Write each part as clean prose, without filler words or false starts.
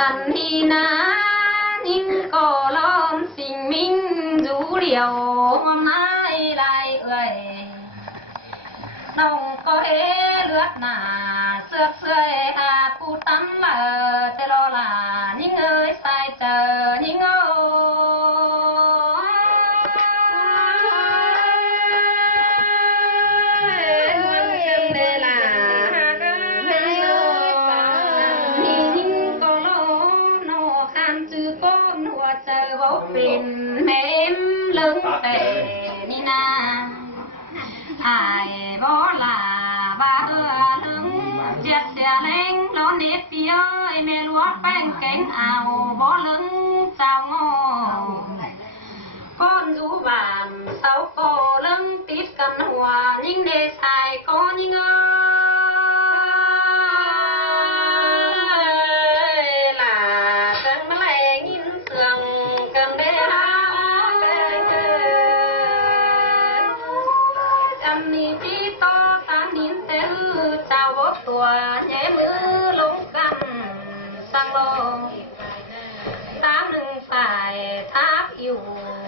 อันนี้นะยิ่งก็ล้อมสิ่งมิ่งดูเหลียวไม้ลายเอ่ยน้องก็เลือดหนาเสื้อเสื้ออากูตั้มละแต่รอละยิ่งเอ้ยใส่เจอยิ่งเอ้เป็นแม่มลึงแต่นี่นาอายบ่ลาว่าลึงเจ็ดเสียแรงร้อนเน็บเปียแม่ลัวแป้งแกงเอาบ่ลึงเจ้าโง่ก้อนอยู่บ้านเสาก็ลึงติดกันหัวยิ่งเดชายก็ยิ่งตัวแย่มือลงกันสังโลตามหนึ่งฝ่ายทับอยู่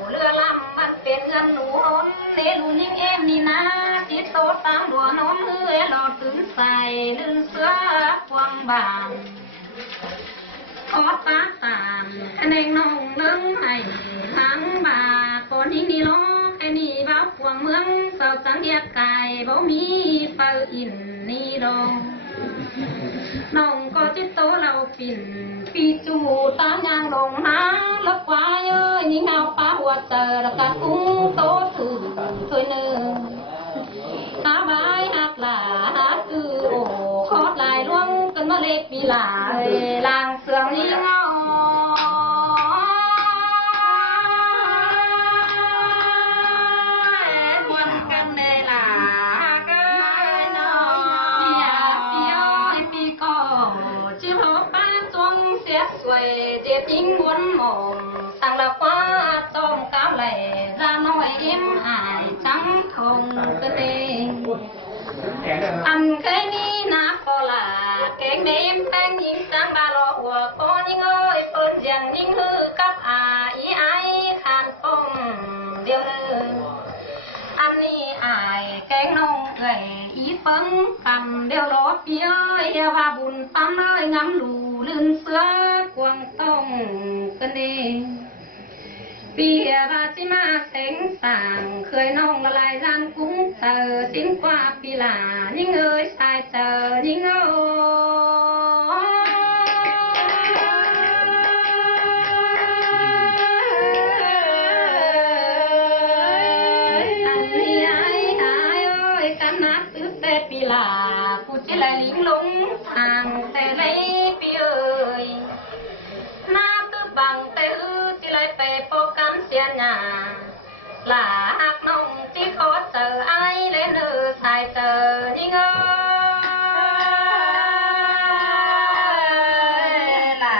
เรือลำมันเป็นเงินหนูนนเนรูยิ่งเอ็มนี่นะจิตโตตามดัวนนเฮือหลอดตื่นใส่ลื่นเสือควงบานขอตาตามคะแนนน้องเลื่องให้ทั้งบาก่อนนี้นี่ล้อแค่นี้บ้าควงเมืองเสาสังเกียกไก่บ่มีเปิดอินนี่ดองน้องก็จิตโตเราปิ่นปีจูตามยางลงน้ำลับควายยิ่งเอาป้าหัวเจอละกัดกุ้งโตถือถวยเนื้อหาใบหักหลาหักคือโอ้คอดลายล่วงกันมาเล็กปีหลาลางเสื่องยิ่งเอายิ่งวนหม่อมสั่งละฟ้าจอมก้าวไหลราน้อยเอ็มอายจังทงกันเองอันเคยนี้นะพอละแกงเดมแป้งยิ่งจังบาลอหัวก็ยิ่งเอ้ยเปิ้นยังยิ่งฮือกับอีไอขานป้องเดียวเลยอันนี้อายแกงน้องเอ้ยอีเปิ้งกันเดียวรอเปียเฮว่าบุญปั๊มเอ้ยงำลูลื่นเสือกวางต้องกันเองเปียบาจิมาเสงสางเคยน้องละลายรันกุ้งเจอสิ้นกว่าปีหลายิ่งเอ้ยสายเจอยิ่งเอ้อันนี้ไอ้เอ้ยกันนัดตื้อแต่ปีหลากูจะไหลลิงลงทางแต่ไหลบังเตอจิไลเตโปกันเสียหน้าหลาหักน้องจิขอเจอไอเลนสายเจอยิ่งเอ้หลา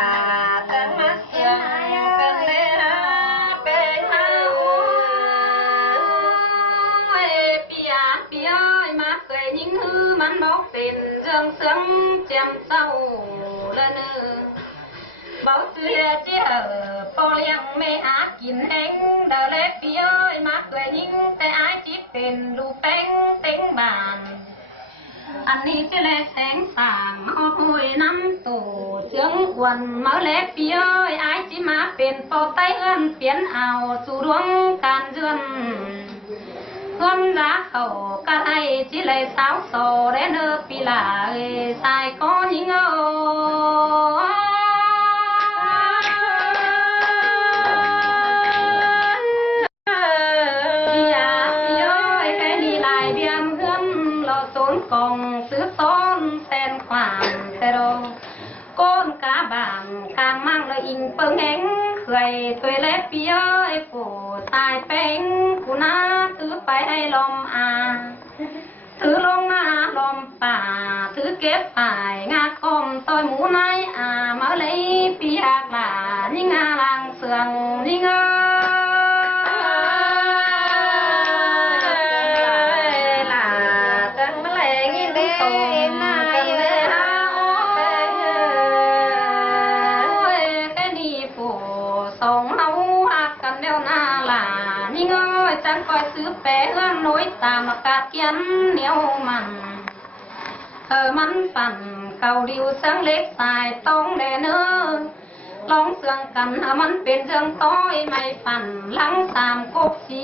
จังมาเสียเป็นเลนาเป็นมาเปียมาเคยยิ่งฮือมันบอกเป็นเรื่องเสื่องเจียมเศร้าเลยเนอbảo tươi chia po liang mê á kín hẹn đờ lép phía ơi má cười nhưng tay ái chỉเป็นลูแป้งเต็งบานอันนี้จะแลแสงต่างเอาหวยน้ำตู่เสียงกวนมาแลบพี่เอ้ยไอ้จิมาเป็นโปไตเอิ้นเปลี่ยนเอาสู่ดวงการเดือนเพื่อนรักเขาก็ให้จิเลยสาวโซเรเนอปีลาเอ้ยสายก้อนยิงเอ้กองซื้อต้นแทนความแต่โดก้นกาบางกลางมั่งเลยอิงเปิงแหงเคยถวยเล็บปีเอ้ยปู่ตายเป้งกูน่าถือไปให้ลมถือลงมาลมป่าถือเก็บฝ่ายงาคมต้อยหมูนายมาเลยปีหักหลานี่งาลังเสืองนี่เง ยิ่งเอ้ยจังคอยซื้อแปเอื้อนน้อยตามอากาศเกียนเหนียวมันมันปั่นเข้าดิวสังเล็กสายต้องแดเนื้อลองเสื่องกันมันเป็นเรื่องต้อยไม่ปั่นหลังสามกบสี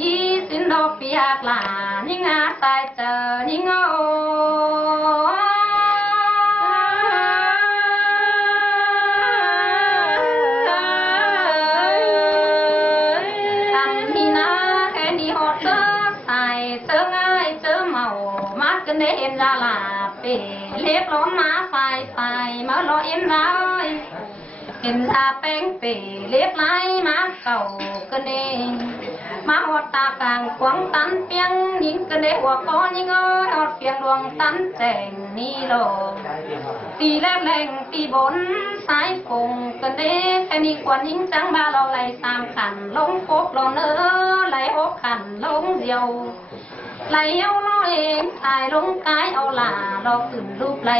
สินดอกเปียกหลายิ่งอาตายเจอยิ่งเอ้เห็นลาลาเปเล็บร้อนมาไฟมาลอเอ็มร้อยเห็นตาแป้งเปเล็บไหลมาเก่ากันเองมาหอดตากลางขวางตันเปียงยิงกันเดหัวก้อนยิงเอ้ยหอดเปียงดวงตันแจงนี่โลตีแรกแรงตีบนสายฟงกันเดแค่นี้ควรยิงจังบาเราไหลสามขันลงกบเราเนื้อไหลหกขันลงเดียวไหลเอาน้อยเองตายลงกายเอาหลาเราขึ้นรูปไหล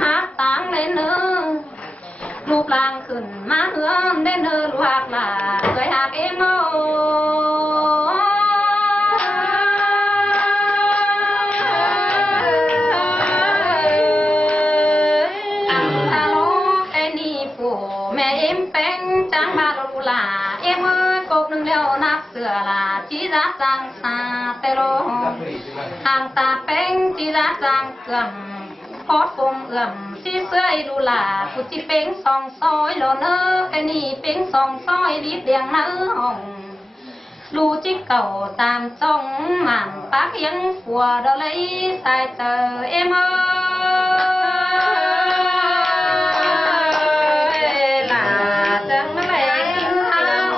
มาตางเลยเนื้อรูปร่างขึ้นมาเฮือนได้เนื้อลูกหลาเคยหักเอ็มเอาอันตาโลไอ้นี่ผู้แม่เอ็มเป็นจังบาลูหลาเอ็มเอ้ยกบหนึ่งเดียวนับเสือลาจีรักจังซาเตโลห่างตาแป้งจีรักจังเกื่อมพอดปมเอื่อมซีเสื้อดูหลาผู้ที่เป็งสองซอยโลเนอไอ้นี่เป็งสองซอยรีบเดียงเนื้อห้องลูจิกเก่าตามจ้องหมันปากยังฝัวดอเลยสายเจอเอ็มหลาจังเลยกินข้าว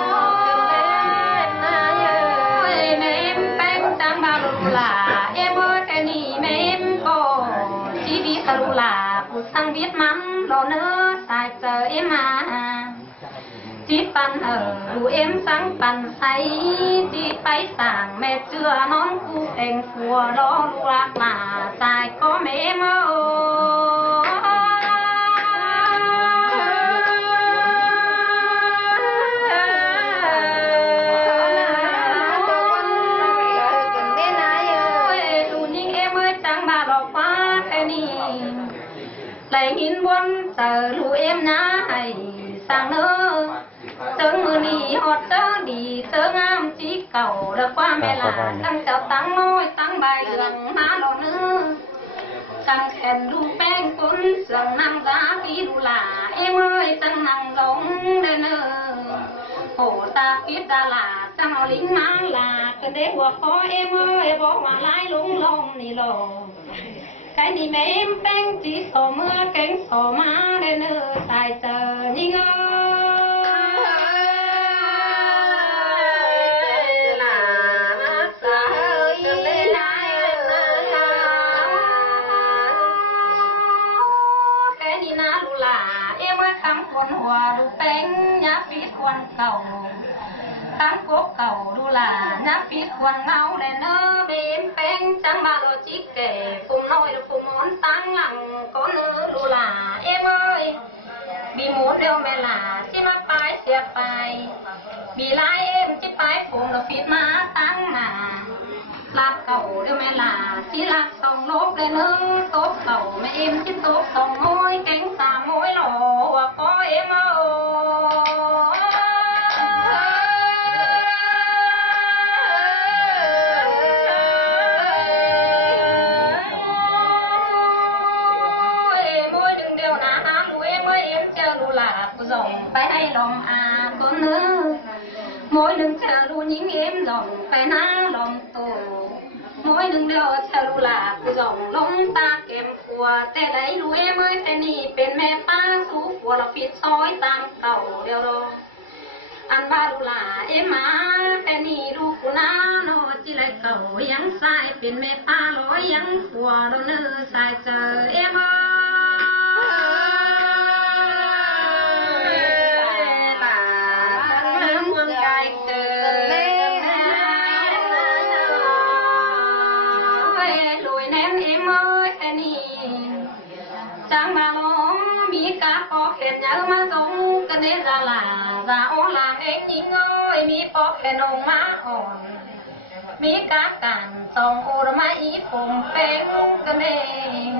แม่เอ็มเป็งจังบาลูหลาเอ็มไอ้นี่แม่เอ็มก็ชีวิตลูหลาผู้สังวิทมันโลเนอสายเจอเอ็มมาจีปันลูเอ็มสังปันใสจีไปสั่งแม่เจือน้องกูเองผัวรอลูกรักมาตายก็แม่เมื่ไหลหินวนเจอลูเอ็มนะให้สั่งเนื้อเติงมือนี่หอดเติงดีเติงงามจีเก่าแล้วความเวลาตั้งเจ้าตั้งน้อยตั้งใบเหลืองหาหล่อเนื้อตั้งแขนดูแป้งก้นเสื่องนางตาปีดูหลาเอ็มเอ้ยตั้งนางหลงเดินเนื้อโหตาพิษดาลาจังเอาลิ้นมาลาก็ได้หัวคอเอ็มเอ้ยบอกว่าลายลงลมนี่หลงใครนี่แม่แป้งจีโซเมื่อแกงโซมาได้เนื้อตายเจอยิ่งหลาสายลายแค่นี้นะลูหลาเอ็มคำคนหัวดูแป้งยับปีควรเก่าคำกบเก่าดูหลายับปีควรเงาได้เนื้อเบนแป้งจังมาโลจิกเก๋ปุ่มน้อยปุ่มมอนตั้งหลังก็เนื้อลูหลาเอ็มเอ้ยบีหมูเดียวแม่หลาที่มาไปเสียไปบีลายเอ็มที่ไปผมเราฟิตมาตั้งมาลาดเก่าเดียวแม่หลาที่รักสองลบเลยเนื้อโต๊ะเก่าแม่เอ็มที่โต๊ะสองโม้ยแกงสามโม้ยหล่อว่าก็เอ็มเอ้ส่งไปให้ลองอาคนนึงmỗi đừng chờ lu những em dòng phải ná lòng tổ mỗi đừng đều chờ lu là cứ dòng lông ta kèm phùa tê lấy lu em ơi tê nì bên mẹ ta sú phùa là phít sói tăng cầu đều đồ ăn ba lu là em má tê nì lu phù ná nó chỉ lại cầu yang sai bên mẹ ta lối yang phùa đồ nữ sai chờ em ơi chẳng mà nó mi cá có khét nhớ mà giống cái này ra là ra ô làng anh nhỉ ơi mi có khét nồng má hòn มีการต้องโอรมาอีปงแป้งกันเอง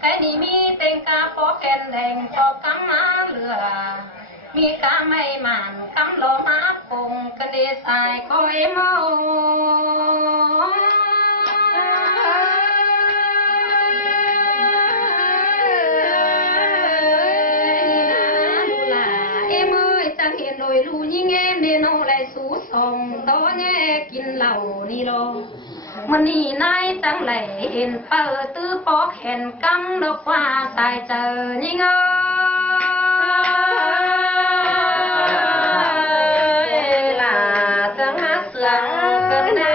ไก่นี่มีเต็งกาปอแผ่นแดงตอกกำมาเหลือมีกาไม่หมันกำโลมาปงกันเดสายคอยเมาโดยรู้ยิ่งเอ็มเดโนและสูส่งโตแย่กินเหล้านี่โลมันนี่นายจังไหลเห็นเปิดตื้อปอกเห็นกำดอกว่าสายเจอยิ่งเล่ะจังหาเสือกันแน่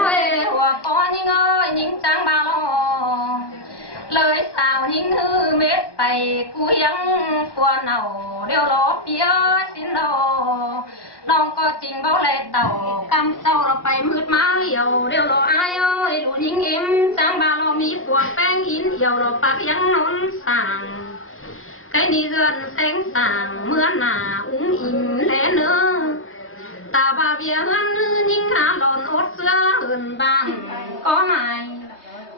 ไว้หัวคอยิ่งยิ่งจังบาลเลยสาวยิ่งฮือเม็ดไปกูยังกวนเอาเดี๋ยวรอเปียสินโดน้องก็จริงเบาแลเต่ากำเจ้าเราไปมืดมาเหี่ยวเดี๋ยวรออายเอ้ยหลุนยิงเอ็มจังบาเรามีพวกแป้งหินเหี่ยวเราปักยังนนสั่งไก่นี่เรือนแสงสั่งเมื่อหน้าอุ้งอิงแลเนื้อตาบาเบียเฮือนยิงหาหลอนอดเสื้อเหินบางก็ไม่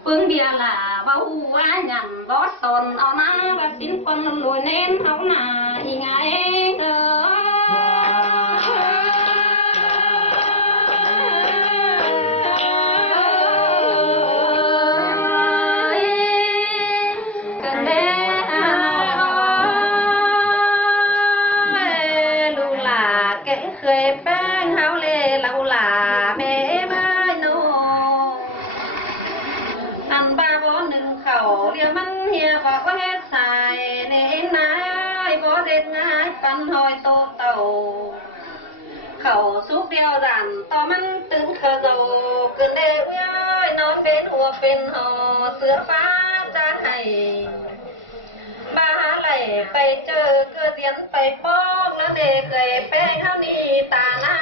ปึ้งเบียล่ะเบาว่าหยันบ่สนเอาหน้าว่าสิ้นคนลอยเน้นเอาหน้าอีไงเคยแป้งเฮาเลเหล่าหลาแม่บ้านโนอันบ้าบ่หนึ่งเขาเรียกมันเหี่ยบอกว่าเฮ็ดสายเน้นนายบ่เด็ดง่ายปันหอยโตเต่าเขาสุกเดียวดันต่อมันตึงเขาโตเกินเด็กย้อยนอนเป็นหัวเป็นหอเสือฟ้าจะให้บ้าไหลไปเจอเกิดเตียนไปปอกแล้วเด็กเคยแป้งเท่านี้ตาหน้า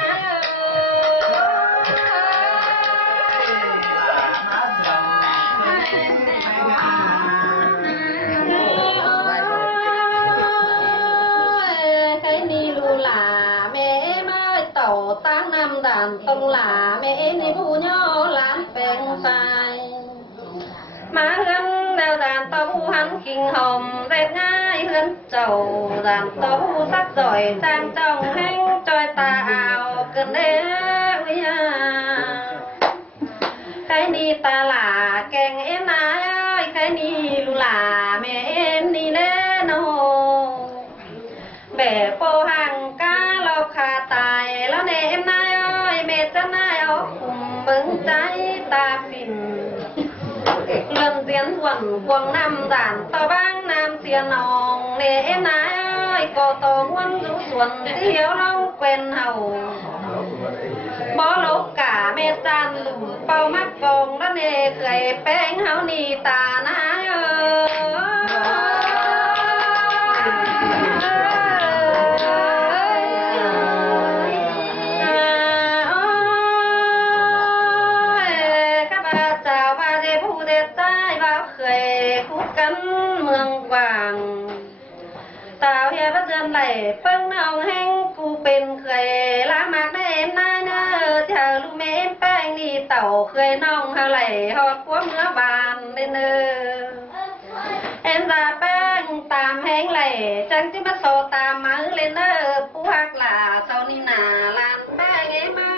ใครนี่ลูหลาแม่ไม่เต่าตั้งน้ำด่านตรงหลาแม่นี่ผู้ย่อล้านแปลงไฟมาเฮือนแล้วด่านต่อผู้หันกิ่งหอมเร็ดง่ายเฮือนเจ้าด่านต่อผู้ซักจ่อยจางจ้องแห้งจอยตาเอาเกินเด้วิยาใครนี่ตาหลาแกงเอ็นนายใครนี่ลูหลาแม่เอ็นนี่แน่โนแบบโปหังกาเราขาตายแล้วเนเอ็นนายเมจะนายเอาคุมมึงใจตาปิ่นเลื่อนเตียนหวนควงน้ำด่านต่อบ้างน้ำเสียนองเนเอ็นนายก็ตองวันรู้ส่วนเที่ยวเราเป็นเฮาบ่ลกกาเมจันหลุมเป่ามักกองแล้วเนเคยแป้งเฮานี่ตาหน้าเมืองกวางตาวเฮียพระเดือนไหลเปิ้งนองแห้งกูเป็นเคยล้างมากได้นายเนอเธอลูกแม่แป้งนี่เต่าเคยน้องเฮาไหลหอดกัวเมื่อบานเลยเนอเอ็นตาแป้งตามแห้งไหลจังจิมาโซตามมือเลยเนอผู้ฮักหล่าเจ้านี่นาลานแป้งเอมา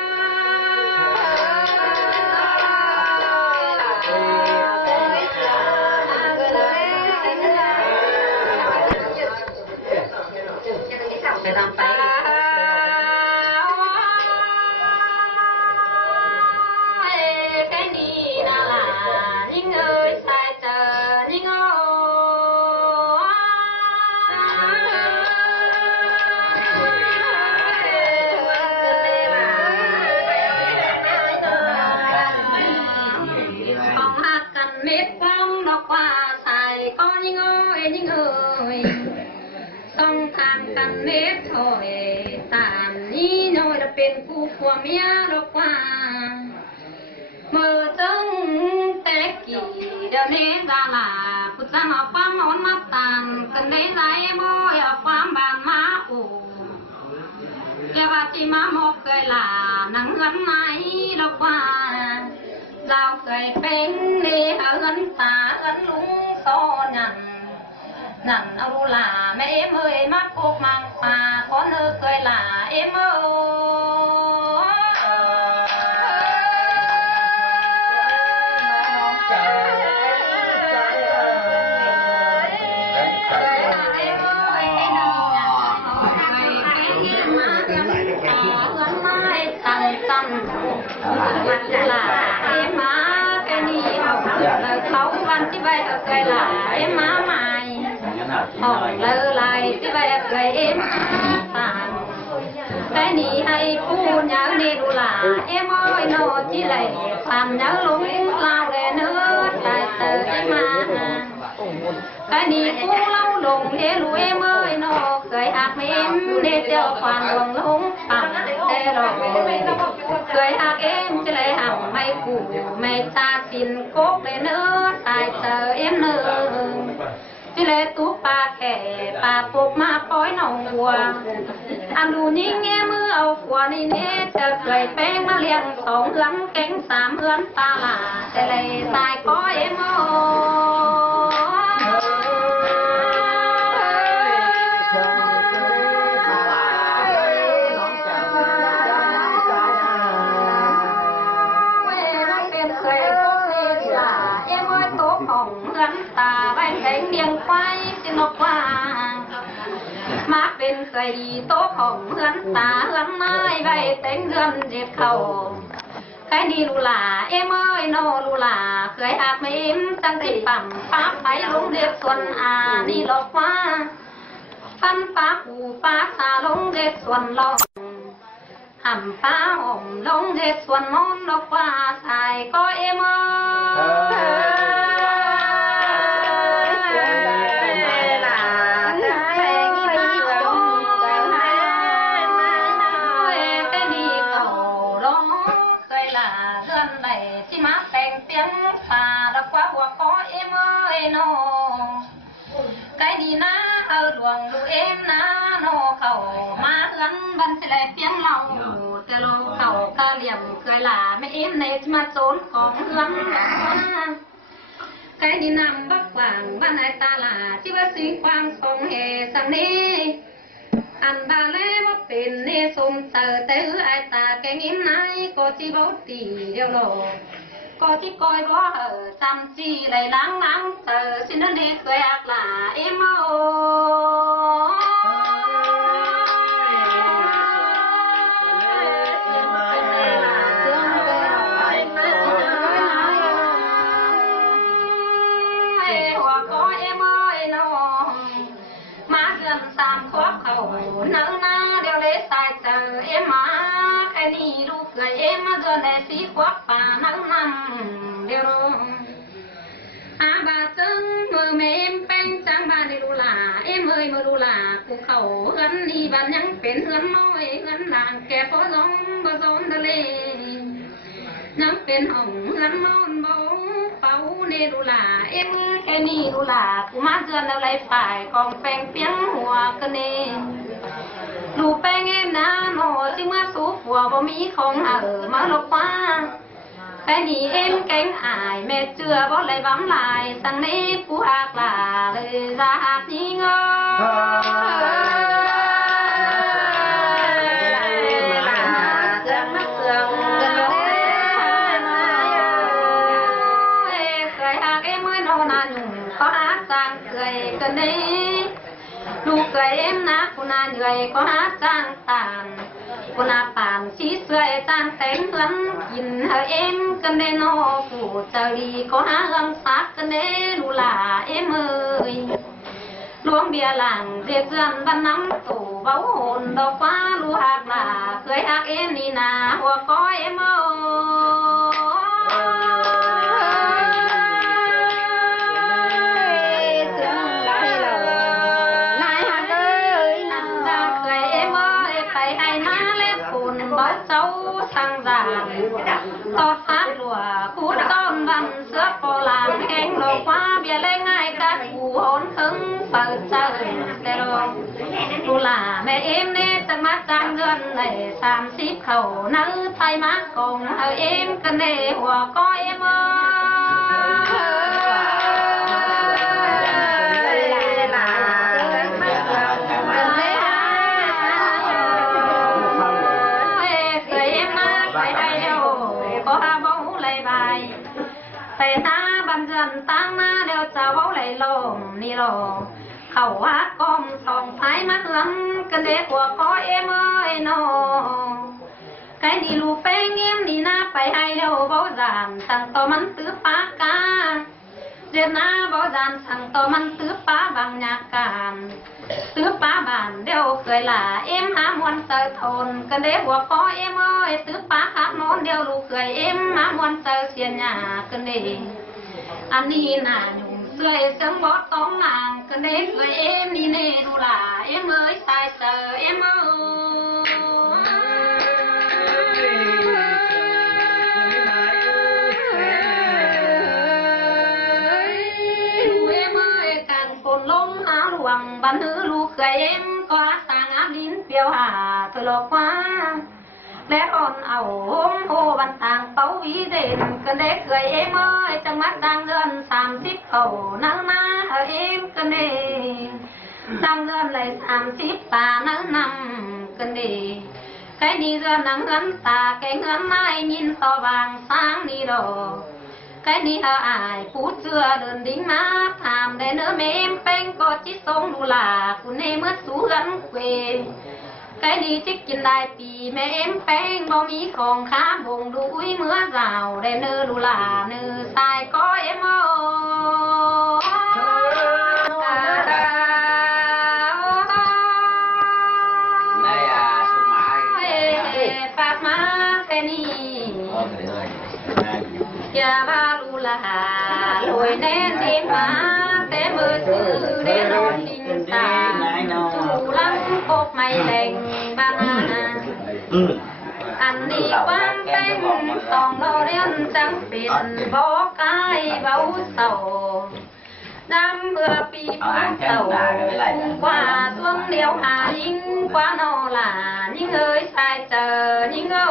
ไปทำไปแค่นี้น่าล่ะยิ่งเอ้ยสายเจอยิ่งของหักกันเม็ดกว้างดอกว่าใส่ก็ยิ่งเอ้ยยิ่งเอ้ยต้องทำกันเน็บถอยตามนี้น้อยจะเป็นผู้ผัวเมียดอกว่าเมื่อจังแต่กี่เดี๋ยวนี้จะลาผู้จะมาความนอนมาตันกันได้ไรบ่อยความบานมาโอ้อย่าว่า ที่มาหมกเคยลานังเงินไหนดอกว่าเราเคยเป็นเด้เอิ้นตาเอิ้นลุงโซนั่นเอาลูลาแม่เอ้ยมาปกมังป่าคนเคยลาเอ้ยลาเอ็มมาแค่นี้เขาวันที่ไปเคยลาเอ็มมาใหม่ห้องเลยที่ไปเคยเอ็มต่างแค่นี้ให้พูดยาวเนดูลาเอ็มอ้อยโนที่ไหลความยาวลงเล่าเลยเนื้อใจเตอเอ็มมาแค่นี้กูเล่าลงเฮลูเอ็มอ้อยโนเคยหักเอ็มเนเจ้าความลงลงปั๊มแต่หลอกเคยหักเอ็มจะเลยหักไม่กูไม่ตาสินโกกเลยเนื้อตายเตอเอ็มเนื้อที่เลยตุ๊ปลาแข่ปลาปุกมาป้อยหนองวัวอันดูยิ่งแง่มือเอาขวานี่เน่จะเคยแป้งมาเลี้ยง2เอื้อนเก่ง3เอื้อนตาลาจะเลยตายก็เอ็มโอมาเป็นเคยดีโต๊ะของเฮือนตาเฮือนไม้ใบแต่งเฮือนเด็ดเขาใครนี่ลูลาเอ็มอ้อยโนลูลาเคยหักไม่อิ่มตั้งที่ปั่มป้าไปลงเด็ดส่วนนี่หลอกว่าปั้นป้าหูป้าตาลงเด็ดส่วนหลอกห่ำป้าห่มลงเด็ดส่วนมอนหลอกว่าใส่ก็เอ็มอ้cái đi na ở luồng lu em na nó khẩu ma ấn ban sẽ lại tiếng lòng từ lô khẩu ca liềm cười là mấy em này mà trốn còn ấn cái đi nằm bắc quảng ban ai ta là chỉ bác sĩ quang sông hề sang đi ăn ba lê bóc tiền nê xôm tờ tới ai ta cái em này có chỉ bố tỷ điều lộ cóที่คอยบ่จำจีไหลล้างน้ำเธอสินั่นเองเคยอักหลาเอ็มโอหัวคอยเอ็มโอนมาเดือน3ครบเขาเนื้อหน้าเดี๋ยวเลยตายเจอเอ็มมาแค่นี้ลูกเคยเอ็มมาเดือนได้4 ครบป่าเนื้อหน้าบาจึงมือเมมแป้งจังบาในลูลาเอ็มเอ้ยมือลูลาภูเขาเฮือนนี่บ้านยังเป็นเฮือนน้อยเฮือนหลางแก่พอสองบ่โซนทะเลยังเป็นห้องเฮือนมอนบ่เป่าในลูลาเอ็มแค่นี้ลูลากูมาเดือนอะไรฝ่ายกองแป้งเปียงหัวกันเองลูแป้งเอ็มนะโนจิมาสูบหัวบ่มีของมาลบว่าแค่นี้เอ็มแกงอายแม่เจือบ่เลยบำลายสั่งนี้ผู้หักลาเลยราหักนี้งอเสืองนักเสืองกันเลยเคยหักเอ็มเมื่อนอนหนุ่มก็หักจางเคยกันนี้ลูกเคยเอ็มนะคุณนานเหนื่อยก็หักจางตานคุณอาปานชีเสื้อจานแต่งเงินกินเอ็มกันได้นอผู้เจรีก็หาเงินซักกันได้ลูลาเอ็มเอ้ยหลวงเบียร์หลังเรียกเพื่อนบ้านน้ำตู่เบาโหนดอกฟ้าลูหักลาเคยหักเอ็มนี่นาหัวก้อยเอ็มเอ้sang già to phát lùa cút con văn sữa bò làm heng lò qua bia lên ngay các cụ hôn khưng เปิดเจอแต่รองดูหล่าแม่เอ็มเน่จะมาจ้างเดือนใน30เขานื้อไทยมากงเอ็มกันเน่หัวก้อยเมื่แต่หน้าบันเดินตั้งหน้าเดี๋ยวจะเว้าไหลลมนี่หรอเขาว่ากอมสองไฟมาเหืองกันเด็กหัวก้อยเมื่อยนอไก่นี่ลูกแป้งเงี้ยมนี่หน้าไปให้เดี๋ยวเบาจานสั่งต่อมันตื้อปากกาเรียนหน้าเบาจานสั่งต่อมันตื้อป้าบางยาการตื้อป้าบานเดี๋ยวเคยหล่าเอ็มหามวนเตอทนกันเด็กหัวก้อยเมื่อยตื้อป้าหักนอนเดี๋ยวลูกเคยเอ็มหามวนเตอเสียนยากันเด็กอันนี้น่าหนุ่มสวยจังบอต้องลางกันเด็กเลยเอ็มนี่เนดูล่ะเอ็มเอ้ยตายเจอเอ็มเอ้ยกันคนลงหาหลวงบันหือลูกเคยเอ็มก็ต่างอาดินเปียวหาเธอหลอกว่าและอ่อนเอาห่มโหบันทางเป้าวีเด่นกันเด็กเคยเอ็มเอ้ยจังมัดดังเดือน30เขานั่งหน้าเอ็มกันเด็กดังเดือนเลย30ตานั่งนำกันเด็กใครดีเดือนนั่งเงินตาแกเงินไม่ยินต่อบางสร้างนี่ดอกใครดีเธออายผู้เชื่อเดินดิ้งมาถามได้เนื้อเมมเป้งก็จิตทรงดูหลาคุณเนเมื่อสู้กันเกวไก่ดีจิกกินได้ปีแม่เอ็มแป้งบ่มีของค้าบ่งดูอุ้ยเมื่อราวได้เนื้อดูหลาเนื้อตายก็เอ็มโอปากมาแค่นี้อย่าว่าลูลาลอยแน่เต็มมาแต่มือถือได้นอนทิ้งตาจูลังพกไม่แดงบานาอันนี้ความเป็นต้องเราเรียนจังเป็นบอกกายเบาเศร้าน้ำเบื่อปีผู้เศร้ากว่าช่วงเดียวหายิ่งกว่านอหลายิ่งเอ้ยชายเจอยิ่งเอ้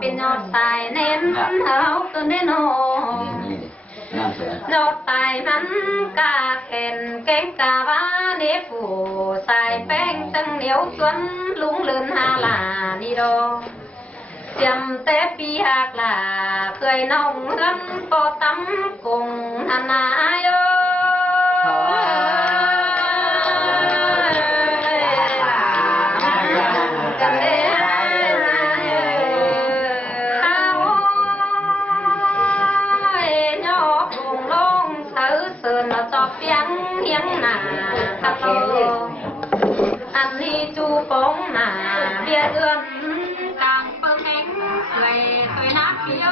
เป็นยอดตายเน้นเท้าตัวเน้นโอยอดตายนั้นกาเข็นแกงกาว่าเนฟูใส่แป้งจังเหนียวจนลุงเลือนหาลานี่ดอจำแต่ปีหักลาเคยน้องเงินปอตำกงธนาโยอันนี้จูปงหนาเบียเดือนกลางเปิงแห้งเคยนักเบี้ย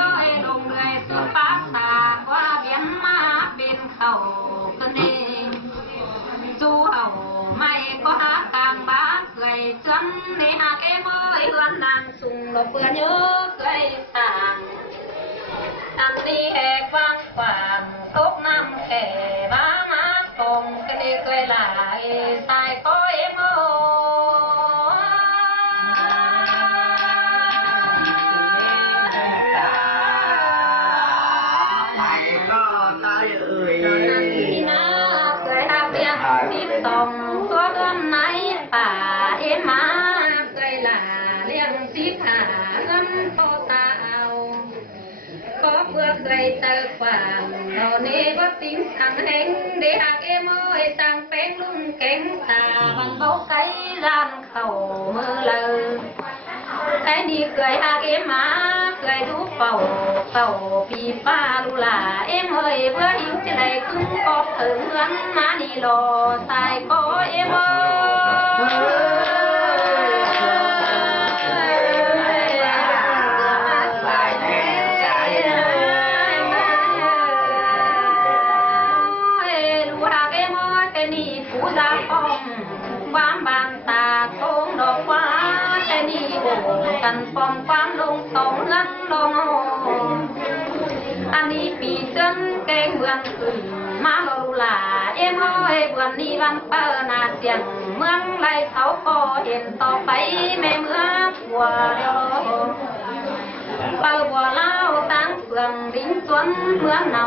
ลงเลยสุปาตาว่าเบียนมาเป็นเขากันเองจูเอาไม่ก็หากลางบ้านเคยจนในหากเมื่อยเฮือนนางสุงดอกเปื่อนเยอะเคยต่างอันนี้แหกวางความตกน้ำแข่บ้ามาตรงกันเเคยหลายสายก็เอ็มโอนี่นะเคยหักเรียงที่ตรงตัวเดินไหนป่าเอ็มมาเคยหลาเลี้ยงสิผาเงินโตตาเอาก็เพื่อเคยเจอความเราเนี่ก็ติ้งทางแห่งเด็กเอ็มเอ้ยต่างเป็นลุงเก่งตาบันเบาใส่ร้านเข่ามือเลยไอ้นี่เคยหักเอ็มมาเคยดูเป่าปีป้าลูลาเอ็มเอ้ยเพื่อหิ้งจะได้ขึ้นก็ถึงเงินมานี่รอสายก็เอ็มเอ้ย กันป้อมความลงสองเงินลงอันนี้ปีจนแกงเบือนขึ้นมาลอลาเอ็มอ้อยเบือนนี้วันเปิดนาเสียงเมืองไรเขาก็เห็นต่อไปแม่เมืองหัวเดียวเปิดบัวเล่าตั้งเฟืองดิ้งสวนเมืองเน่า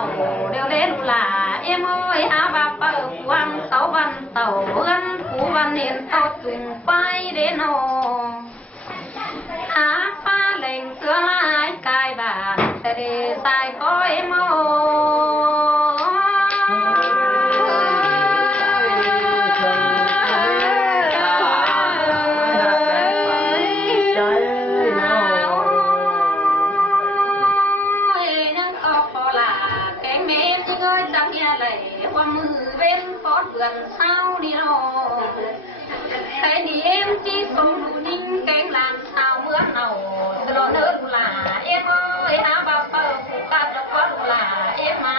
เดียวเล่นลาเอ็มอ้อยหาบาเปิดวันเสาวันเต่าเมืองผู้วันเห็นเต่าจุงไปเดนอหาฟ้าแหล่งเสือลายกายบานแต่เดสายคอยมอมือเว้นฟอดเบือนเศร้านี่รอแต่นี่เอ็มจีสมดูนิ่งแกงลานสาวเมื่อเน่าตลอดเนินหลาเอ็มเอ้ยหาบาเปิดผูกกัดแล้วก็หลาเอ็มมา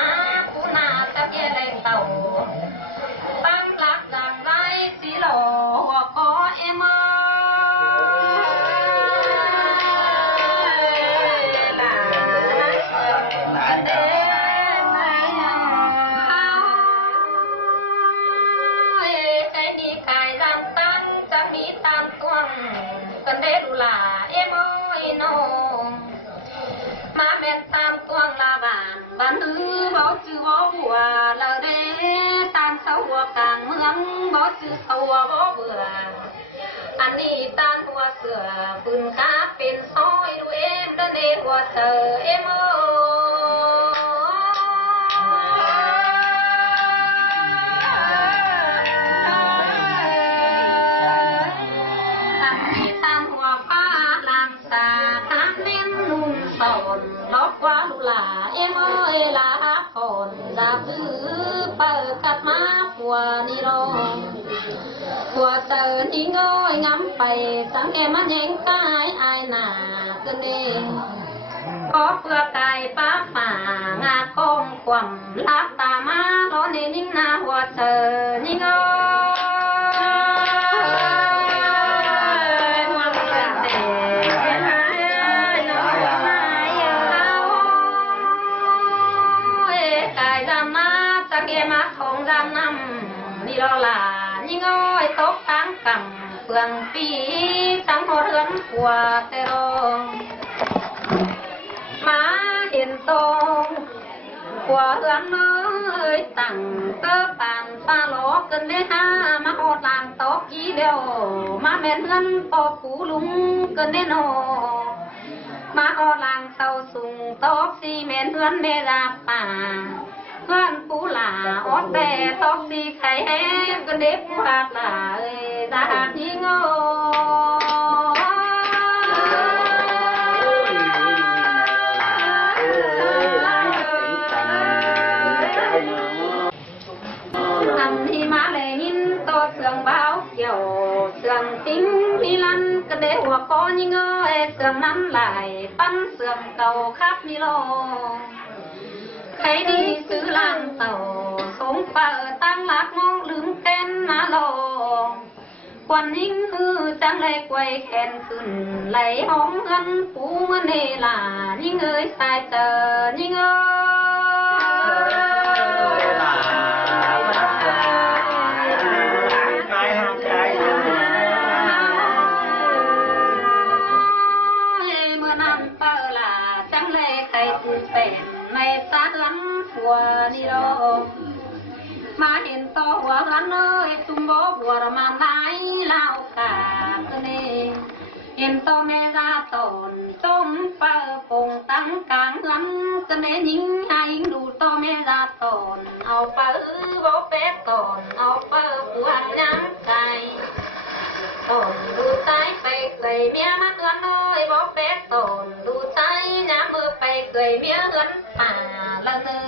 ผู้นาจะเยี่ยแรงเต่าตั้งหลักอย่างไรสีหล่อหัวคอเอ็มกันเดลุลาเอ็มอ้อยน้องมาแม่นตามตวงลาบานบ้านฮือบ่จื้อบ่หัวละเด้ตามเสาหัวกลางเมืองบ่จื้อเสาหัวบ่เบื่ออันนี้ตามหัวเสือปืนกาเป็นซอยดูเอ็มเดเนหัวเธอเอ็มลอกว่าลุลาเอ็มเอ้ยลาพรดาบื้อเปิดกัดมาผัวนี่รอผัวเจอนี่ง้อยงำไปสังแกมันแยงกายอายหนาเกินเองขอเพื่อไก่ป้าป่างาคงความลับตามาล้อเนนิ่งนาหัวเจอนี่ง้มาของดำน้ำนี่รอลายิ่งอ้อยตกทั้งกำเปลืองปีทั้งหัวเรือนหัวแต่รอมาเห็นตรงหัวเรือนเอ้ยตั้งเตอปานฟ้าล้อเกินได้ห้ามาหอดลางตอกกี่เดียวมาแม่นเงินปอปูลุงเกินได้นอมาหอดลางเสาสูงตอกสีแม่นเงินเมราป่าเพื่อนผู้หลาอดแต่ตอกสีไข่แห้งก็เด็กผู้หักหลาเอ้ยตาหักยิ่งโง่อันที่มาเลยยินตัวเสื่องเบาเกี่ยวเสื่องติ้งนี่ลันก็เด็กหัวคอยิ่งเอ้ยเสื่องนั้นไหลปั้นเสื่องเก่าครับนี่โลใครดีซื้อล่างเต่าสงเปิดตั้งหลักมองลืมเต้นมาลองควันยิ่งจังเลยกวยแขนขึ้นไหลหอมเงินปูเมื่อเนลายิ่งเอ้ยสายเจอยิ่งเอ้เมื่อนั้นเปิดละจังเลยใครตื่นเป็นในตาเหือนหัวนี่รอมาเห็นตัวหัวรันเลยซุ่มบ่บัวมาไหนเล่ากาตัวนี้เห็นตัวแม่ราตนจมเปิดปงตั้งกลางเหือนตัวนี้ยิงให้ดูตัวแม่ราตนเอาเปิดบ่เป็ดตนเอาเปิดปวดย้ำใจตนดูใจไปเคยเมียมาเหือนเลยบ่เป็ดตนดูใจย้ำมือไปเคยเมียเหือนป่าละเนอ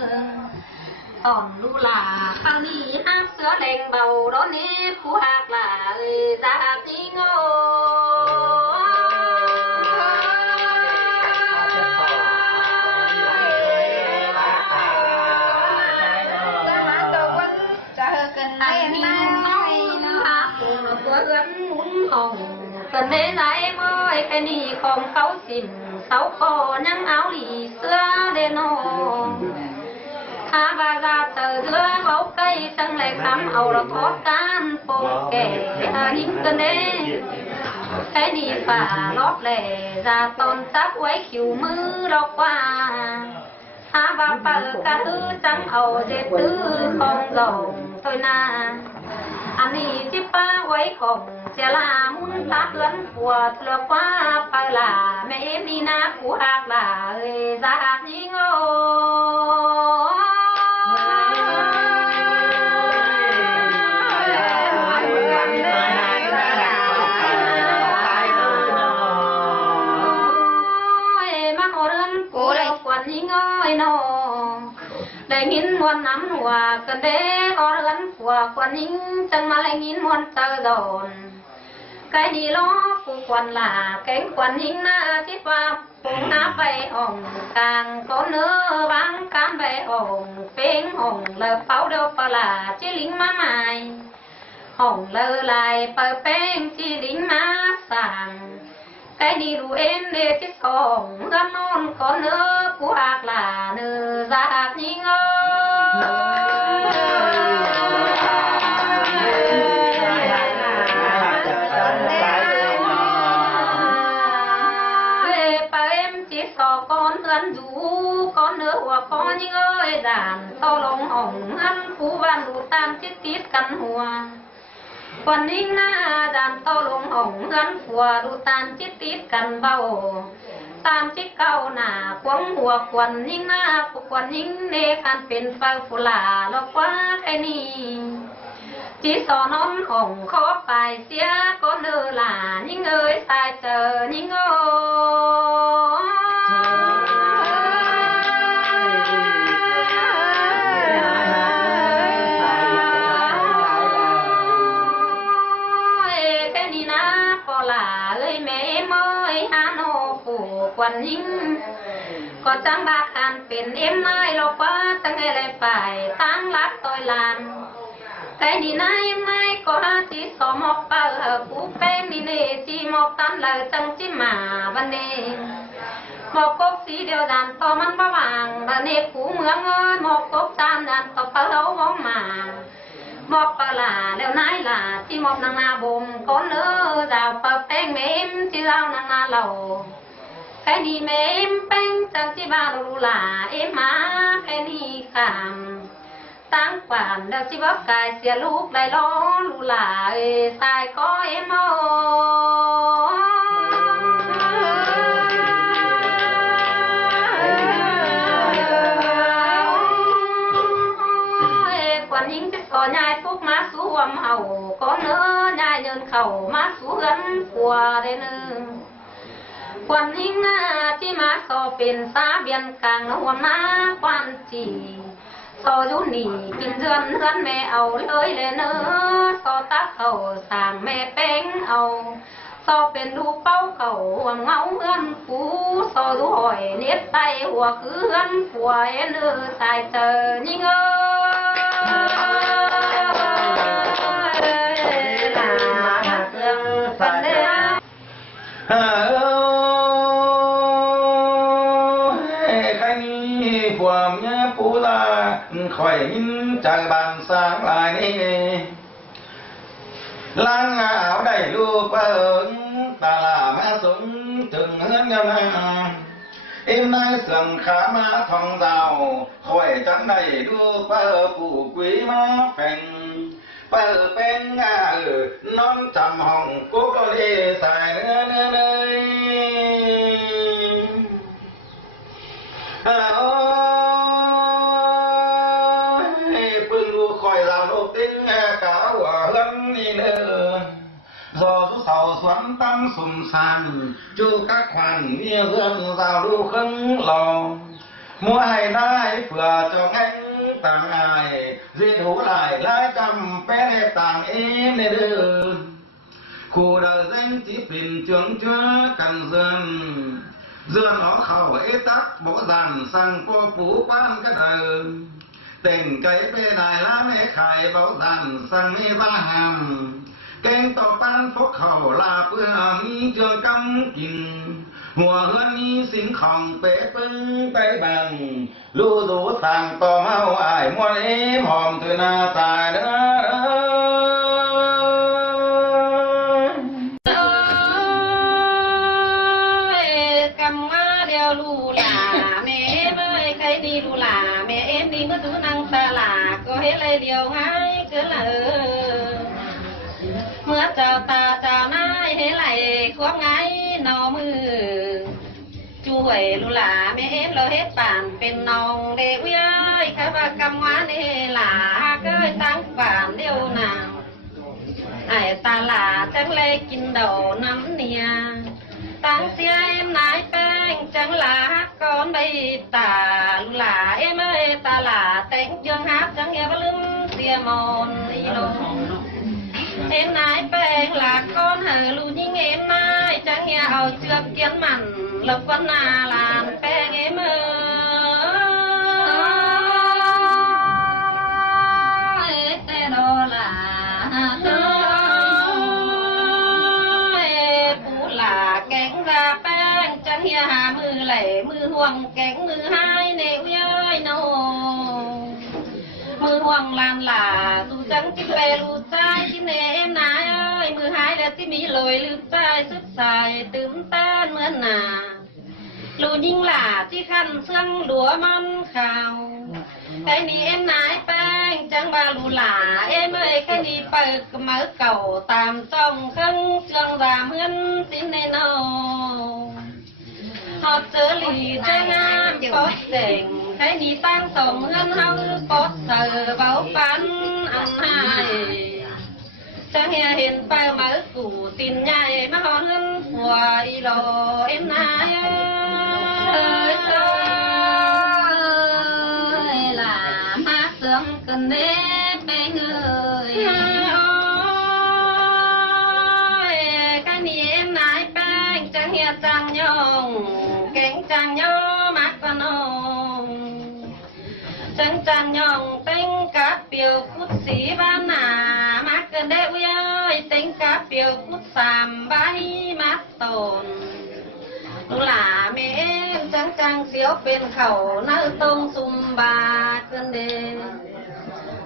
ตอนลูลาครั้งนี้หักเสือเล่งเบาโดนนี้ผู้หักลาเอ้ยจากนี้โง่อันนี้น้อยนะตัวเอื้อนหมุนห้อง กันได้ไหนม้อยแค่นี้ของเขาสิ้นเสาก่อยังเอาหลีเสื้อเดนองหาบาราเตอเดือเอาใกล้จังเลยคำเอาละทอดการโปแก่นิ่งกันได้แค่นี้ป่ารอบแหล่ราตอนจับไว้ขิวมือรอกว่าหาบาเปิดกะฮือจังเอาเจ็ดตื้อของหลงถอยนาอันนี้ที่ป้าไว้ของเจลามุนตาเอื้อนปวดเลือกว่าไปล่ะแม่มีนากูอากล่ะเอ้ยจากนี้งอได้ยินมวนน้ำหนัวกันเด้อเรือนผัวควันยิงจังมาได้ยินมวนเตอโดนไก่ดีล้อกูควันหล่าแกงควันยิงหน้าที่ว่าปูหาไปอ่องกลางก้นเนื้อบางการไปอ่องเป้งอ่องเลิกเป้าเดียวปลาจิลิงมาใหม่อ่องเลอลายเปิดเป้งจิลิงมาสั่งไก่ดีรู้เอ็นเดที่สองกันนอนก้นเนื้อกูอากหล่าเนื้อจากนี้เงcon nữa và có những ơi đàn to lông hồng ăn phú văn đủ tam chiếc tít căn hùa còn ninh na đàn to lông hồng ăn phùa đủ tam chiếc tít căn bầu tam chiếc cao nà quăng hùa quần ninh na quần ninh nê khănเป็นphao phù là lo quá cái ni chỉ so nón hồng khó bài xía con nữa là những ơi sai chờ những ơiวันยิ่งก็จังบาคันเป็นเอ็มไม้เราป้าตั้งอะไรไปตั้งรักต่อยลานไก่ดีนายไม้ก็หาจีสอมอกเปิดผู้แป้งนี่เนจีมอกตันเลยจังจิมาบันเนหมอกกบสีเดียวดันต่อมันประวังบันเนผู้เมืองเอ้ยหมอกกบจานดันต่อเปล่ามองมาหมอกปลาแล้วนายล่ะที่หมอกนางนาบ่มก้นเนื้อดาวเปิดแป้งเม้มที่เรานางนาเหล่าcái đi mẹ em bánh chẳng chỉ ba đồ là em má cái đi khảm sáng quản đâu chỉ bóp cài xìa lúc lại lo lù là sai có em ơi quản những cái có nhai phúc má sú âm hầu có nữa nhai nhân khẩu má sú gắn của đây nữa quan hình naที่มาสอเป็นสาเบียนกลางหัวมาควันจีสออยู่นี่กินเรือนแม่เอาเลยเลยเนอสอตักเขาสร้างแม่แป้งเอาสอเป็นลูกเป้าเขาหัวเงาเอื้อนฟูสอดูหอยเน็ดไตหัวคือเอื้อนผัวเอ็นสายเจอยิ่งข่อยหินจากบ้านสร้างหลายนี่ล้างเอาได้ลูกเปิ้งตาลามาสงถึงเฮือนกันเอ็มนายเสื่อมขามาทองเจ้าข่อยจังได้ลูกเปิ้กูกุยมาแฝงเปิ้เป็นน้องจำห้องกุ๊กเลยใส่เนื้อเลยXuân tăng sùng sàn chú các khoản bia dân giao lưu khấn lòng mua hay đai phừa cho anh tàng ai diệt hú lại lái trăm bé đẹp tàng im nè đưa khu đời danh chỉ bình trường chưa cần dườn nó khẩu ế tắc bố giàn sang cô phú quan cái đời tình cái bê đài lá mê khải bố giàn sang mê ba hàm แกงต่อปานพวกเขาลาเปื้อมีเครื่องกำกินหัวเฮือนมีสิ่งของเปะปึ้งไปบังรู้ดูทางต่อเมาอ้ายมวนหอมเธอหน้าตาเด้อกำมาเดียวลูหลาแม่เมื่อยใครดีลูหลาแม่เอ็มดีเมื่อดูนางตาหลาก็เฮ็ดไรเดียวง่ายเกินละเมื่อเจ้าตาเจ้านายเฮ็ดไรควงไงนอมือช่วยลูหลาแม่เอ็มเราเฮ็ดป่านเป็นน้องเด็กเว้ยข้าว่ากำมาเนหลาเก้ยตั้งป่านเดียวนางไอ้ตาหลาจังเลยกินดอกน้ำเนี่ยตั้งเสียเอ็มนายแป้งจังหลาก่อนใบตาลูหลาเอ็มเอ้ยตาหลาแต่งยังฮับจังอย่าลืมเสียมอนอีลงเอ็มนายแป้งหลาก้อนเหือลูยิ่งเอ็มนายจังอย่าเอาเชือกเกี่ยนมันหลบก้นหน้าลานแป้งเอ็มเอ้ยแต่ดอลาแกงราแป้งจังเฮียหามือไหลมือห่วงแกงมือหายเนวย้อยโนมือห่วงลานหลาสู่จังจิ้มเปรูใจจิ้มเนมนายเอ้ยมือหายแล้วที่มีลอยลืมใจซึบใส่ตื่นเต้นเหมือนหนาลูยิงหลาที่ขันเสื่องหลัวมันข่าวไอ้นี่เอ็มนายแป้งจังบาลูหลาเอ็มเอ้ยแค่นี้เปิดกมือเก่าตามจ้องเครื่องเชื่องรามเหมือนสินในนอหอบเจอหลีเจ้างามปอดเจ๋งไอ้นี่ตั้งส่งเงินเฮาปอดเสือเบาปันอันหายจังเฮียเห็นเปิดมือกูตินใหญ่มาหอเงินหัวอีโลเอ็มนายกันเด้ไปเงยกันนี่เอ็มนายแป้งจังเฮียจังยองเก่งจังย่อมักปนองจังจังยองเต็งกับเปียวพุทธสีบ้านนามักกันเด้อุ้ยเต็งกับเปียวพุทธสามใบมัดตนลูหลาเมมจังจังเสียวเป็นเขาเนื้อตรงซุมบากันเด้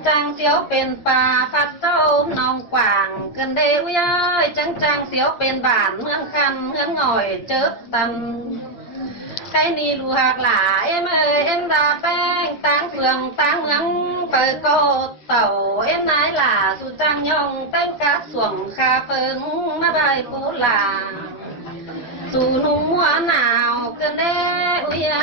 จังเสียวเป็นป่าฟัดเจ้าน้องกว่างกันเดวย้อยจังจังเสียวเป็นบ้านเมืองคันเมืองง่อยเจิบตันใครนี่ลูหากหลาเอ็มเอ้ยเอ็มดาแป้งตั้งเฟืองตั้งเมืองเปิดโกเต่าเอ็มนายหลาสู่จังยองเต้นกะสวงคาเปิงมาใบปูหลาสู่หนุ่มหัวหนาวกันเดวย้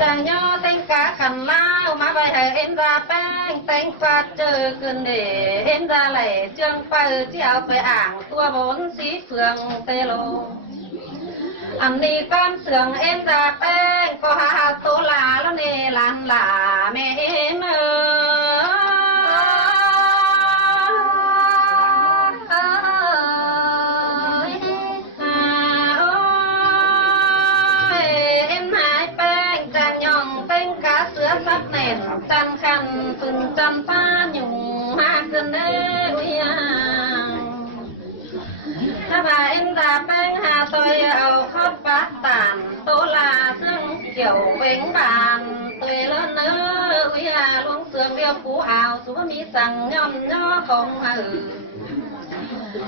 จังย่อเต็งกะขันล้าวมาใบให้เอ็มราแป้งเต็งฟาดเจอเกินเดเอ็มราไหลเจืองไปที่เอาไปอ่างตัวบนสีเฟืองเตโลอันนี้ก้อนเสืองเอ็มราแป้งก็หาโตลาแล้วเนลานหลาแม่เอ็มจันคันฝืนจันฟ้าหยุ่งหาเกินเด้วิยาถ้าบ่าเอ็มดาแป้งหาซอยเอาข้าวปลาตานโตลาซึ่งเกี่ยวเวงบานเตยแล้วเนื้อวิยาลวงเสืองเดียวปูอ่าวสุภมีสั่งย่อมย่อของ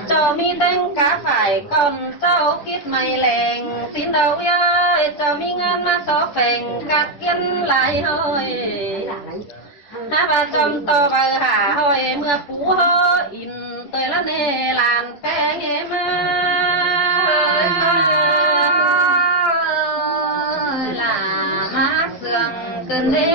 เจ้ามีเต้งกาฝ่ายก่อนเจ้าคิดไม่แรงสินเดาเย้ยเจ้ามีเงินมาสอแฝงกัดเกินหลายห้อยหาบาจอมโตไปหาห้อยเมื่อปูห้ออินเตยละเนลานแป้งเมื่อลามาเสื่องเกินเด้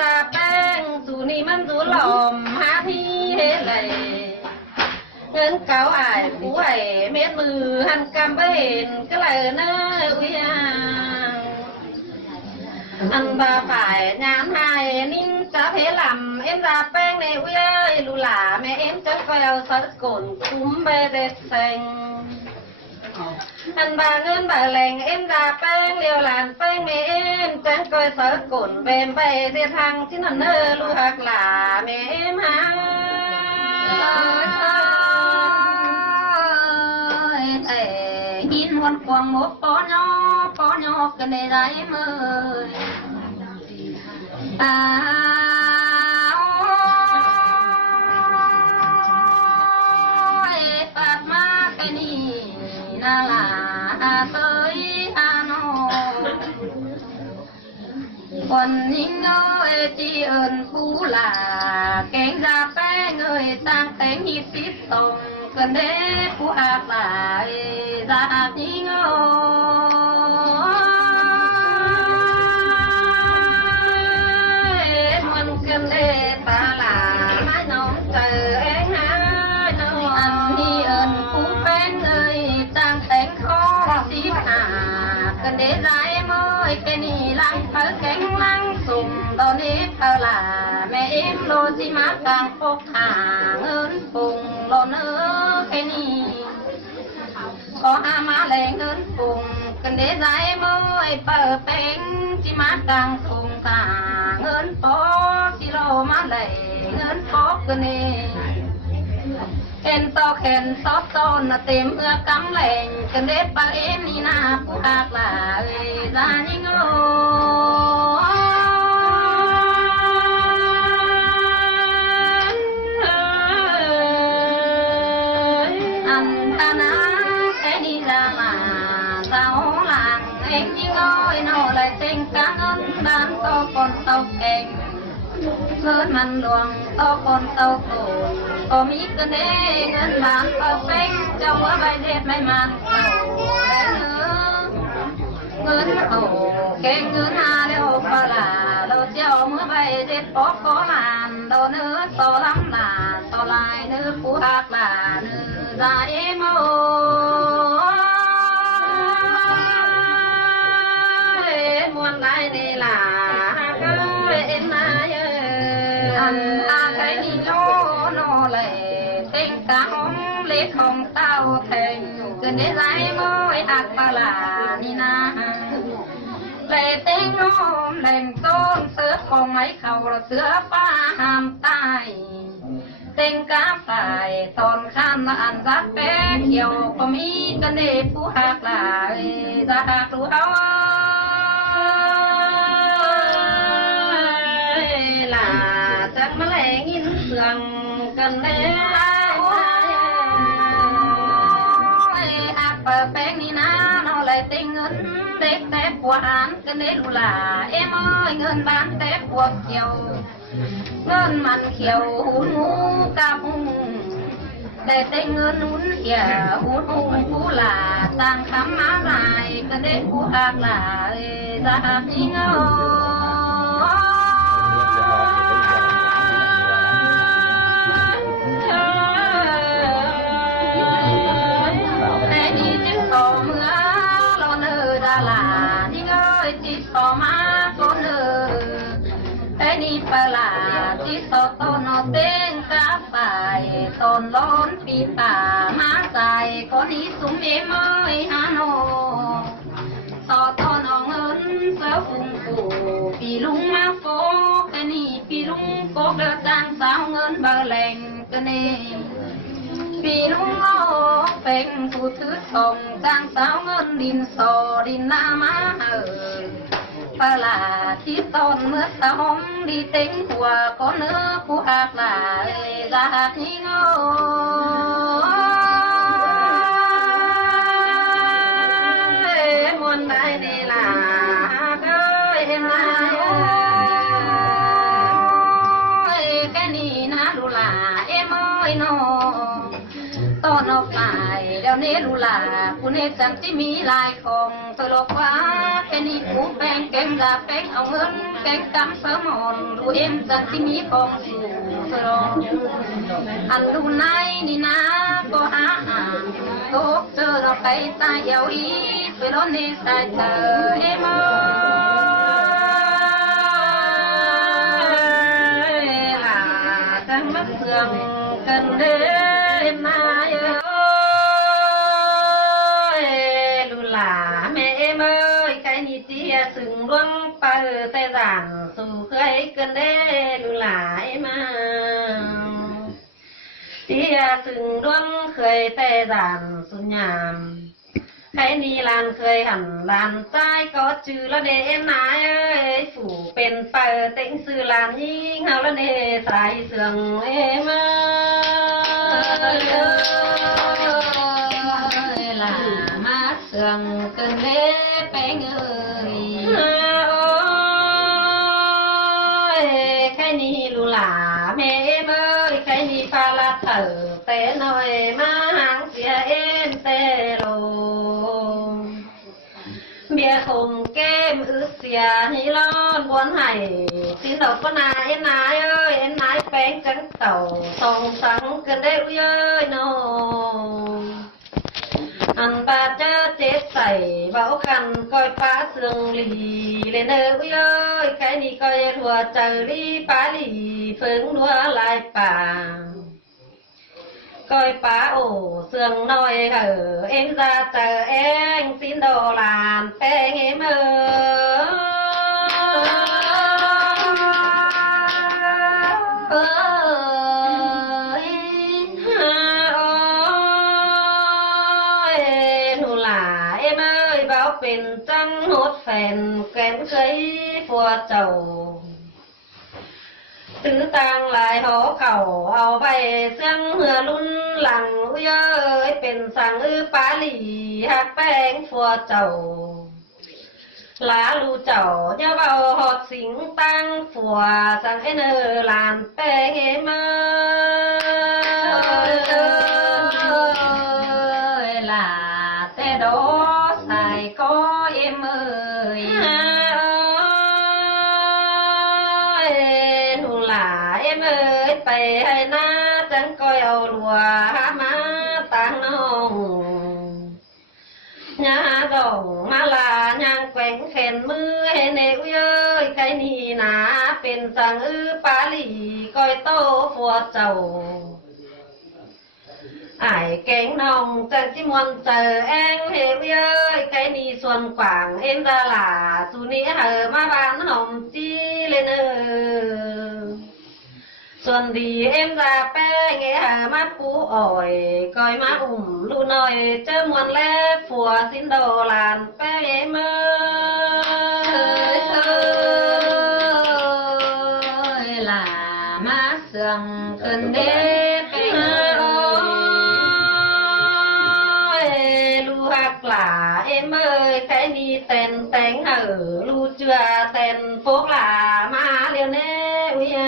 ตาแป้งสูนี่มันสูหลอมหาที่เฮ็ดไรเงินเก่าอายผู้ไอ้เม็ดมือหันกำไปเห็นก็เลยเนื้อวิยาอันบาฝ่ายงานหายนิ่มจะเพลำเอ็มตาแป้งในวิยาลูหลาแม่เอ็มจะแฝวสะกดคุ้มไปเด็ดเซ็งอันบาเงินบาแหลงเอ็มดาแป้งเลียวหลานแป้งเมเอ็ม แจ้งก้อยเสือกุนเป็นไปเสียทางที่นั่นเนอลูกหักหลาแม่มาแต่ยินวันควงหมดปอนอกันในไรเมื่อปัดมาแค่นี้นาลาเตยอาโนวันนี้เงยจีเอิญผู้ลาแกงดาแป้งเงยตั้งแต่งหิบสิบตรงกันเด้ผู้อาบาดาจีเงยมันกันเด้ตาลาไม่น้องเจอเองฮะน้องอันนี้เอิญผู้เป็นเงยตั้งแต่งคอสีหากันเด้ไรมอยแค่นี้ลังเธอแข็งลังสุ่มตอนนี้เธอละแม่เอ็มโลจิมากลางพกหาเงินปุ่งโลเนื้อแค่นี้ก็อามาแหลงเงินปุ่งกันเด้ไรมอยเปิดเป็นจิมากลางสุ่มตาเงินโป๊สิโลมาแหลงเงินโป๊กันนี่เข็นโตเข็นซอสโซนเต็มเอื้อกำแหลงกันเด็ดปากเอ็มนี่นาผู้หากลาจานิงโลอันธนาแค่นี้จะมาเจ้าหลังเองยิ่งอ้อยโน่เลยเต็งกันเงินบ้านโตคนโตเก่งเงินมันหลวงโตคนโตโกก็มีกันเด้เงินบานก็เป็นเจ้าว่าใบเด็ดไม่มันเก่าแต่เงินโอ้เก่งเงินหาเดียวปลาเราเจ้าเมื่อใบเด็ดปอกก็ลานโดเนื้อโตลำลาโตลายเนื้อผู้หักลาเนื้อได้โมมวนได้ในลาเอ็นมาเยอะอันอาใครนี่โลโนเลยเต็งกะหอมเล็กของเต้าแทงเกินได้ไรมอยหักปลานี่นาเลยเต็งหอมแหล่งต้นเสือของไม้เขาเสือป้าห้ามตายเต็งกะฝ่ายตอนข้ามละอันรักแป๊กเขียวก็มีกันเด็กผู้หักหลายจะหักรู้เอาจากแมลงอินเสืองกันเด้อาเปิดแป้งนี่นะน้องเลยเต็งเงินเด็กแต่ปวดอ่านกันเด้ลูลาเอ็มเอ้ยเงินบ้านแต่ปวดเขียวเงินมันเขียวหูงูกับหูแต่เต็งเงินนุ่นเขียวหูหูผู้ลาต่างคำมาลายกันเด้ผู้หักลาจะหักยิ่งเอาต่อมาก็เนอไอ้นี่ปลาที่สอตอนเต้งกาไปตอนร้อนปีป่ามาใส่ก็นี้สุมเอ็มเอ้ยฮาโนสอตอนเงินเสือฟุ้งกูปีลุงมาโฟไอ้นี่ปีลุงโกกเดือดจางสาวเงินเบอร์แหลงกันเองปีลุงโอ้เป็นผู้ถือทองจางสาวเงินดินสอดินนามาปลาที่ต้นเมื่อสะหอมดีเต็งหัวก็เนื้อผู้หักหลายลาที่โง่มวนได้ในลาก็เอ็มมาแค่นี้นะลูลาเอ็มเอ้ยโนต้นออกไปเดี๋ยวนี้ลูลาผู้เนจังที่มีลายของเธอหลอกว่าแค่นี้ผู้แป้งแกงดาแป้งเอาเงินแกงกำเสมอนดูเอ็มจังที่มีของสู่เธอรออันดูในนี่นะก็หาตกเจอเราไปตายยาวอีไปร้อนในสายเธอเอ็มล่ะจังมักเสื่อมกันเด้มาเอ้ยลูลาแม่เอ้ยใครนี่เจียสึงดวง ไปแต่ด่านสู่เคยกันได้ดูหลายมาเสียถึงดวงเคยแต่ด่านสุญญามใครนี่ลานเคยหันลานใจก็จือละเดนายเอ้ยฝูเป็นเปิดเต็งซื้อลานยิงเฮาละเดสายเสื่องมาลามาเสื่องเกินเด้ไปเงยโอ้ยใครนี่ลูหลาแม่เอ้ยใครนี่พาลาเถอแต่น้อยมาหางเสียเอ็นแต่โลเบียร์คมแก้มเสียให้ร้อนบวนไห้สินดอกก็นายนายเอ้ยนายแป้งจังเต่าทองสังกันได้อุ้ยเอ้ยน้องอันปาเจอเจ็บใส่เบาคันก้อยป้าเสื่องลีเลยเนออุ้ยเอ้ยใครนี่ก้อยหัวเจอรีป้าลีเฟิงดัวลายป่าก้อยป้าโอ้เสื่องน้อยเอ็งจะเจอเอ็งสินโดลานแป้งเมื่เป็นจังหดแฟนแกนเคยฟัวเจ้าตื้อต่างหลายหอเข่าเอาไปเสื่องเหือรุ่นหลังเย้ยเป็นสังปาหลีหักแป้งฟัวเจ้าลาลูเจ้าเจ้าเบาหอดสิงตั้งฟัวสังเนอลานแป้งมาลาแต่ดอใส่ก็เอ็มหนูหลาเอ็มไปให้หน้าจังก้อยเอาลัวมาตั้งน้องยาดองมาลายางแกว่งแขนมือให้เนวเย้ยใครนี่นาเป็นสังปาหลีก้อยโตฟัวเจ้าไอ้แกงน้องจังจิมวนเจอแองเฮวเย้ยใครนี่ส่วนกว่างเอ็นดาลาสุนี้เหอมาบ้านหอมจีเลยเนอส่วนดีเอ็มจะแป้งเหอมาปูอ่อยก้อยมาลูน้อยเจอมวนแลฟัวสินโดลานแป้งเมื่อลามาเสื่องเกินเด็กลาเอ็มใครนี่เต้นแต่งลูเจือเต้นพวกลามาเรียวแน่วิย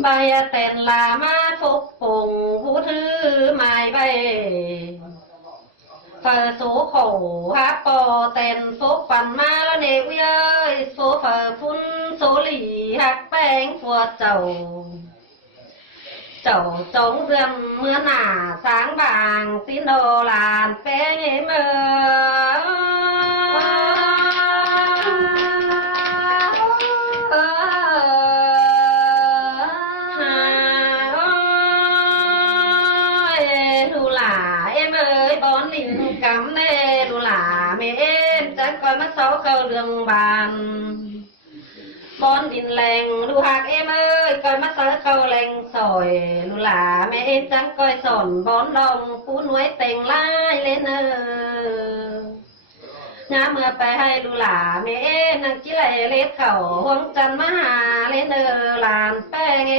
ใบเต้นลามาฟุกปุ่งผู้ถือไม้ใบเปิดสูโขฮับปอเต้นฟุกปั่นมาแล้วเนวิเอ้ยโซเฟอร์ฟุ้นโซหลีหักแป้งฟัวเจ้าเจ้าจงเสื่อมเมื่อหน้าสางบางสินโดลานแป้งเมื่ดูหลาเอ็มบอนลินกำเน่ดูหลาเมเอ็มจักคอยมาเสาเข้าเรื่องบานบอนดินแรงดูหักเอ็มก้อยมาเสาเข้าแรงซอยลูหลาแม่จังก้อยสอนบอนลองปูนไว้เต็งไล่เล่นน้าเมื่อไปให้ลูหลาแม่นังกิเลเล็ดเข่าห่วงจันมาหาเล่นลานแป้ง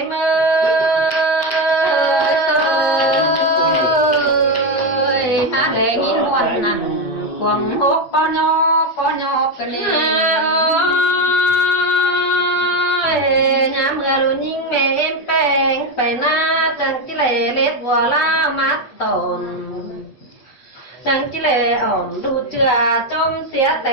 หาแรงยินวันนั้นควงหกปอนอกันเลยน้าเมื่อลูนิ่งแม่แป้งไปหน้าจังกิเลเล็ดวัวล่ามัดตนจังกิเลอ่อนดูเจือจมเสียแต่